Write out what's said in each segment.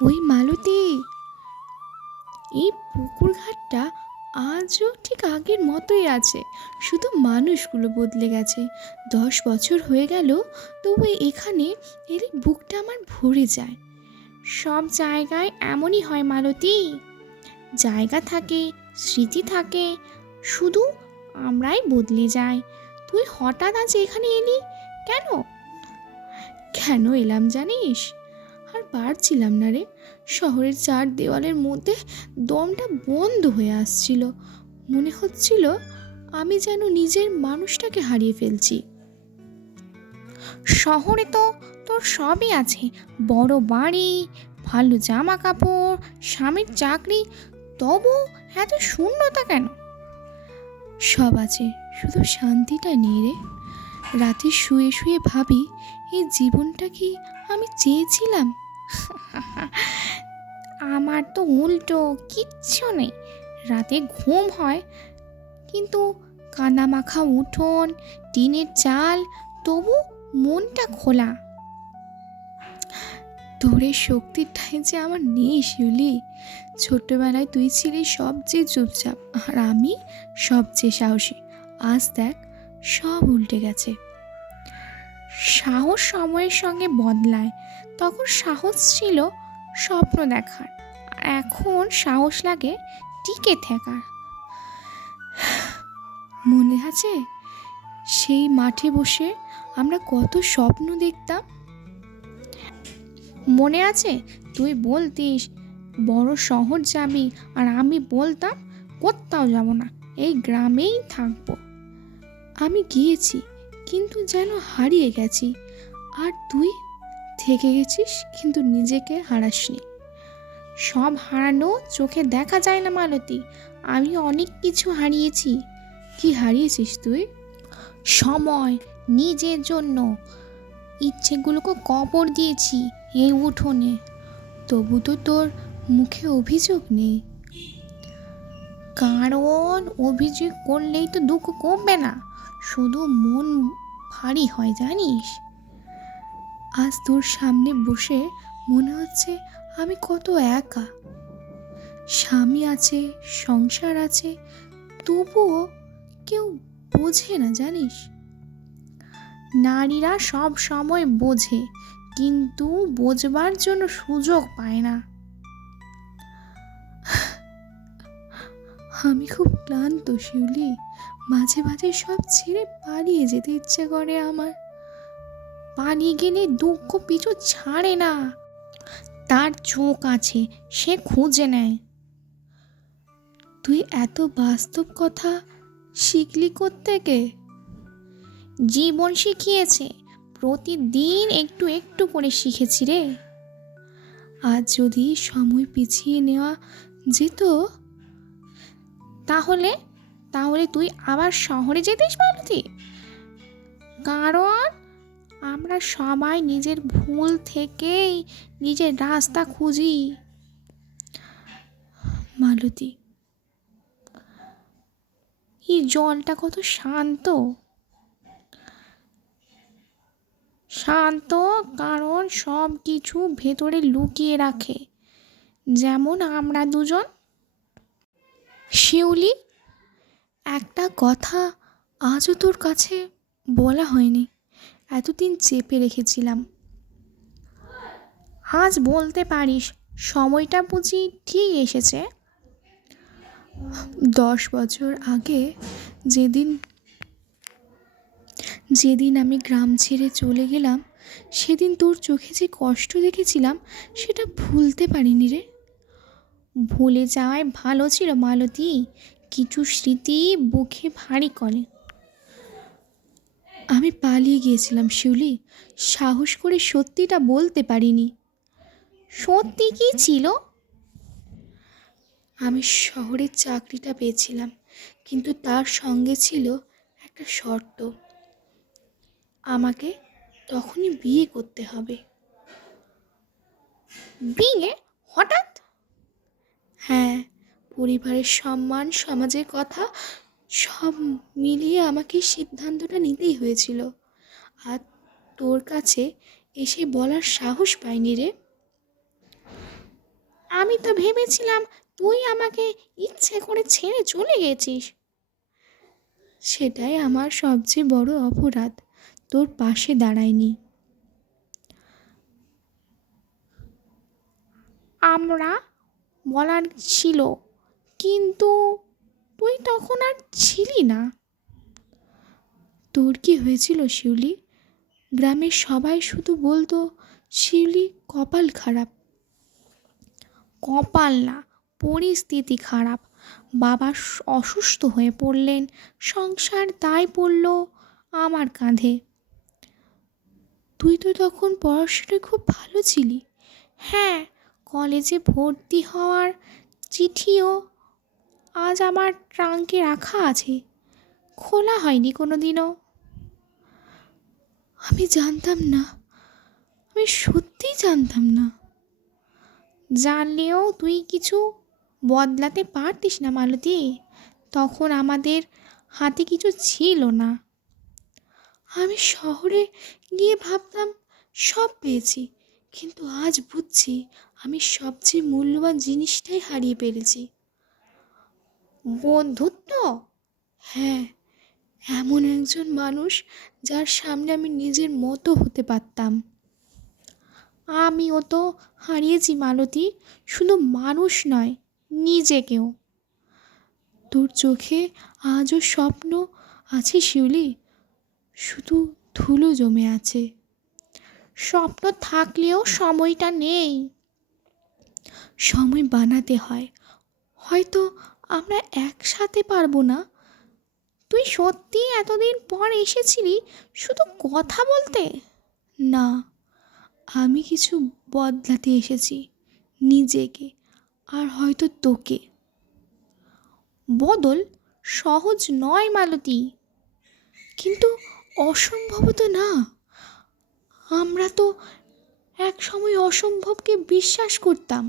ওই মালতী। এই পুকুর ঘাটটা আজও ঠিক আগের মতোই আছে, শুধু মানুষগুলো বদলে গেছে। দশ বছর হয়ে গেল, তবু এখানে এলে বুকটা আমার ভরে যায়। সব জায়গায় এমনই হয় মালতী। জায়গা থাকে, স্মৃতি থাকে, শুধু আমরাই বদলে যাই। তুই হঠাৎ আজ এখানে এলি? কেন? কেন এলাম জানিস? পারছিলাম না রে। শহরের চার দেওয়ালের মধ্যে দমটা বন্ধ হয়ে আসছিল। মনে হচ্ছিল আমি যেন নিজের মানুষটাকে হারিয়ে ফেলছি। শহরে তো তোর সবই আছে। বড় বাড়ি, ভালো জামা কাপড় স্বামীর চাকরি, তবু এত শূন্যতা কেন? সব আছে, শুধু শান্তিটা নেই রে। রাতে শুয়ে শুয়ে ভাবি, এই জীবনটা কি আমি চেয়েছিলাম? আমার তো উল্টো কিচ্ছু নেই। রাতে ঘুম হয়, কিন্তু কানামাখা উঠোন, টিনের চাল, তবু মনটা খোলা। তোরের শক্তিটাই যে আমার নেই শিউলি। ছোট্টবেলায় তুই ছিলি সবচেয়ে চুপচাপ, আর আমি সবচেয়ে সাহসী। আজ দেখ, সব উল্টে গেছে। সাহস সময়ের সঙ্গে বদলায়। তখন সাহস ছিল স্বপ্ন দেখার। আর এখন সাহস লাগে টিকে থাকার। মনে আছে? সেই মাঠে বসে আমরা কত স্বপ্ন দেখতাম। মনে আছে? তুই বলতিস, বড় শহর যাবি আর আমি বলতাম কোথাও যাব না, এই গ্রামেই থাকব। আমি গিয়েছি। কিন্তু যেন হারিয়ে গেছি। আর তুই থেকে গেছিস কিন্তু নিজেকে হারাসনি। সব হারানো চোখে দেখা যায় না মালতী। আমি অনেক কিছু হারিয়েছি। কি হারিয়েছিস তুই? সময়, নিজের জন্য। ইচ্ছেগুলোকে কবর দিয়েছি এই উঠোনে। তবু তো তোর মুখে অভিযোগ নেই। কারণ অভিযোগ করলেই তো দুঃখ কমবে না। শুধু মন ভারী হয়, জানিস? আজ তোর সামনে বসে মনে হচ্ছে আমি কত একা। স্বামী আছে, সংসার আছে, তবুও কেউ বোঝে না, জানিস? নারীরা সব সময় বোঝে, কিন্তু বোঝবার জন্য সুযোগ পায় না। আমি খুব ক্লান্ত, শিউলি। মাঝে মাঝে সব ছেড়ে পালিয়ে যেতে ইচ্ছে করে আমার। পালিয়ে গেলে দুঃখ পিছু ছাড়ে না। তার চোখ আছে, সে খুঁজে নেয়। তুই এত বাস্তব কথা শিখলি কোত্থেকে? জীবন শিখিয়েছে, প্রতিদিন একটু একটু করে শিখেছি রে। আজ যদি সময় পিছিয়ে নেওয়া যেত, তাহলে তাহলে তুই আবার শহরে যেতিস মালতী? কারণ আমরা সবাই নিজের ভুল থেকেই নিজের রাস্তা খুঁজি। মালতী, এই জলটা কত শান্ত। শান্ত কারণ সব কিছু ভেতরে লুকিয়ে রাখে। যেমন আমরা দুজন, শিউলি একটা কথা আজও তোর কাছে বলা হয়নি। এতদিন চেপে রেখেছিলাম। আজ বলতে পারিস, সময়টা বুঝি ঠিক এসেছে। দশ বছর আগে যেদিন যেদিন আমি গ্রাম ছেড়ে চলে গেলাম, সেদিন তোর চোখে যে কষ্ট দেখেছিলাম, সেটা ভুলতে পারিনি রে। ভুলে যাওয়ায় ভালো ছিল মালতী কিছু স্মৃতি বুকে ভারী করে। আমি পালিয়ে গিয়েছিলাম, শিউলি। সাহস করে সত্যিটা বলতে পারিনি। সত্যি কি ছিল? আমি শহরের চাকরিটা পেয়েছিলাম, কিন্তু তার সঙ্গে ছিল একটা শর্ত। আমাকে তখনই বিয়ে করতে হবে। বিয়ে? হঠাৎ? হ্যাঁ পরিবারের সম্মান, সমাজের কথা, সব মিলিয়ে আমাকে সিদ্ধান্তটা নিতেই হয়েছিল। আর তোর কাছে এসে বলার সাহস পাইনি রে। আমি তো ভেবেছিলাম তুই আমাকে ইচ্ছে করে ছেড়ে চলে গেছিস। সেটাই আমার সবচেয়ে বড় অপরাধ, তোর পাশে দাঁড়ায়নি। আমরা বলার ছিল কিন্তু তুই তখন আর ছিলি না। তোর কি হয়েছিল শিউলি? গ্রামের সবাই শুধু বলতো, শিউলি, কপাল খারাপ। কপাল না, পরিস্থিতি খারাপ। বাবা অসুস্থ হয়ে পড়লেন, সংসার তাই পড়ল আমার কাঁধে। তুই তো তখন পড়াশোনায় খুব ভালো ছিলি? হ্যাঁ কলেজে ভর্তি হওয়ার চিঠিও আজ আমার ট্রাঙ্কে রাখা আছে। খোলা হয়নি কোনো দিনও আমি জানতাম না। আমি সত্যিই জানতাম না। জানলেও তুই কিছু বদলাতে পারতিস না মালতী। তখন আমাদের হাতে কিছু ছিল না। আমি শহরে গিয়ে ভাবতাম, সব পেয়েছি। কিন্তু আজ বুঝছি, আমি সবচেয়ে মূল্যবান জিনিসটাই হারিয়ে ফেলেছি। বন্ধুত্ব? হ্যাঁ এমন একজন মানুষ যার সামনে আমি নিজের মতো হতে পারতাম। আমিও তো হারিয়েছি মালতী, শুধু মানুষ নয় নিজেকেও তোর চোখে আজও স্বপ্ন আছে শিউলি? শুধু ধুলো জমে আছে। স্বপ্ন থাকলেও সময়টা নেই। সময় বানাতে হয়। হয়তো আমরা একসাথে পারব না। তুই সত্যি এতদিন পর এসেছিলি শুধু কথা বলতে? না, আমি কিছু বদলাতে এসেছি নিজেকে আর হয়তো তোকে। বদল সহজ নয় মালতী, কিন্তু অসম্ভব তো না। আমরা তো এক সময় অসম্ভবকে বিশ্বাস করতাম।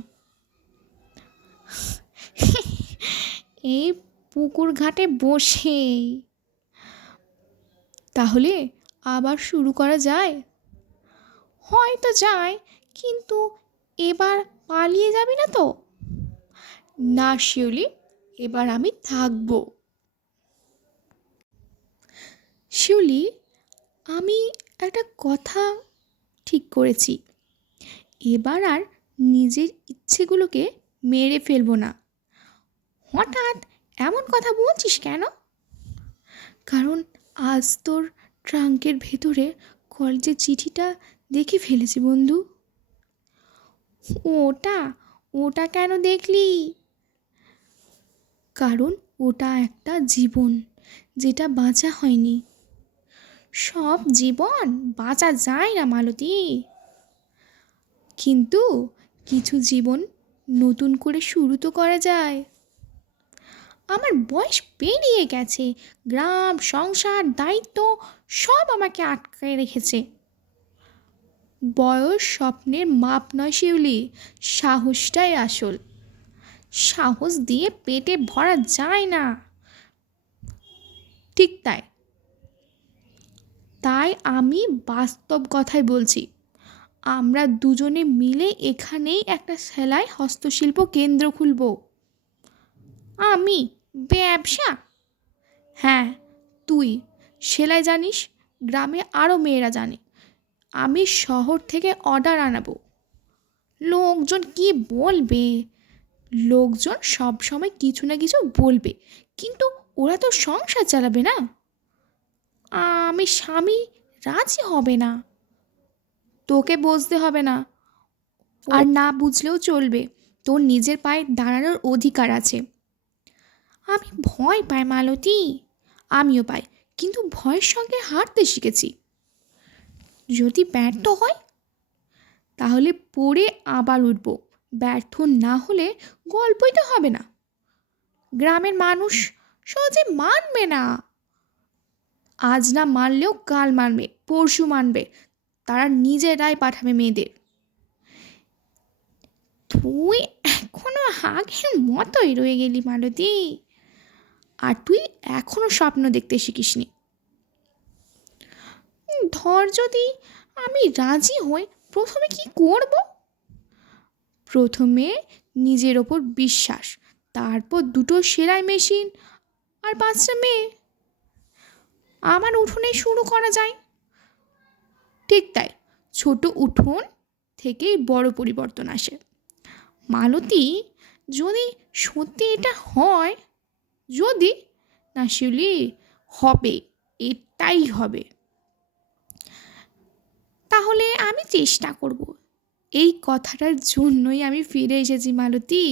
এই পুকুর ঘাটে বসেই তাহলে আবার শুরু করা যায়? হয়তো যায়, কিন্তু এবার পালিয়ে যাবি না তো? না শিউলি, এবার আমি থাকব। শিউলি, আমি একটা কথা ঠিক করেছি। এবার আর নিজের ইচ্ছেগুলোকে মেরে ফেলব না। হঠাৎ এমন কথা বলছিস কেন? কারণ আজ তোর ট্রাঙ্কের ভেতরে কলেজের চিঠিটা দেখে ফেলেছি বন্ধু। ওটা? ওটা কেন দেখলি? কারণ ওটা একটা জীবন যেটা বাঁচা হয়নি। সব জীবন বাঁচা যায় না মালতী। কিন্তু কিছু জীবন নতুন করে শুরু তো করা যায়। আমার বয়স পেরিয়ে গেছে। গ্রাম, সংসার, দায়িত্ব সব আমাকে আটকে রেখেছে। বয়স স্বপ্নের মাপ নয় শিউলি, সাহসটাই আসল। সাহস দিয়ে পেটে ভরা যায় না। ঠিক তাই। তাই আমি বাস্তব কথাই বলছি। আমরা দুজনে মিলে এখানেই একটা সেলাই হস্তশিল্প কেন্দ্র খুলব। আমি ব্যবসা? হ্যাঁ তুই। সেলাই জানিস, গ্রামে আরও মেয়েরা জানে। আমি শহর থেকে অর্ডার আনাবো। লোকজন কি বলবে? লোকজন সব সময় কিছু না কিছু বলবে। কিন্তু ওরা তো সংসার চালাবে না। আমি স্বামী রাজি হবে না। তোকে বুঝতে হবে না। আর না বুঝলেও চলবে। তোর নিজের পায়ে দাঁড়ানোর অধিকার আছে। আমি ভয় পাই, মালতী। আমিও পাই, কিন্তু ভয়ের সঙ্গে হাঁটতে শিখেছি। যদি ব্যর্থ হয়, তাহলে পড়ে আবার উঠব। ব্যর্থ না হলে গল্পই তো হবে না। গ্রামের মানুষ সহজে মানবে না। আজ না মানলেও কাল মানবে, পরশু মানবে। তারা নিজেরাই পাঠাবে মেয়েদের। তুই এখনও আগের মতোই রয়ে গেলি, মালতী। আর তুই এখনও স্বপ্ন দেখতে শিখিসনি। ধর যদি আমি রাজি হই, প্রথমে কি করব? প্রথমে নিজের ওপর বিশ্বাস, তারপর দুটো সেলাই মেশিন আর পাঁচটা মেয়ে। আমার উঠোনে শুরু করা যায়। ঠিক তাই, ছোট উঠোন থেকেই বড় পরিবর্তন আসে। মালতী, যদি সত্যি এটা হয় যদি না শিউলি হবে, এটাই হবে। তাহলে আমি চেষ্টা করব। এই কথাটার জন্যই আমি ফিরে এসেছি, মালতী।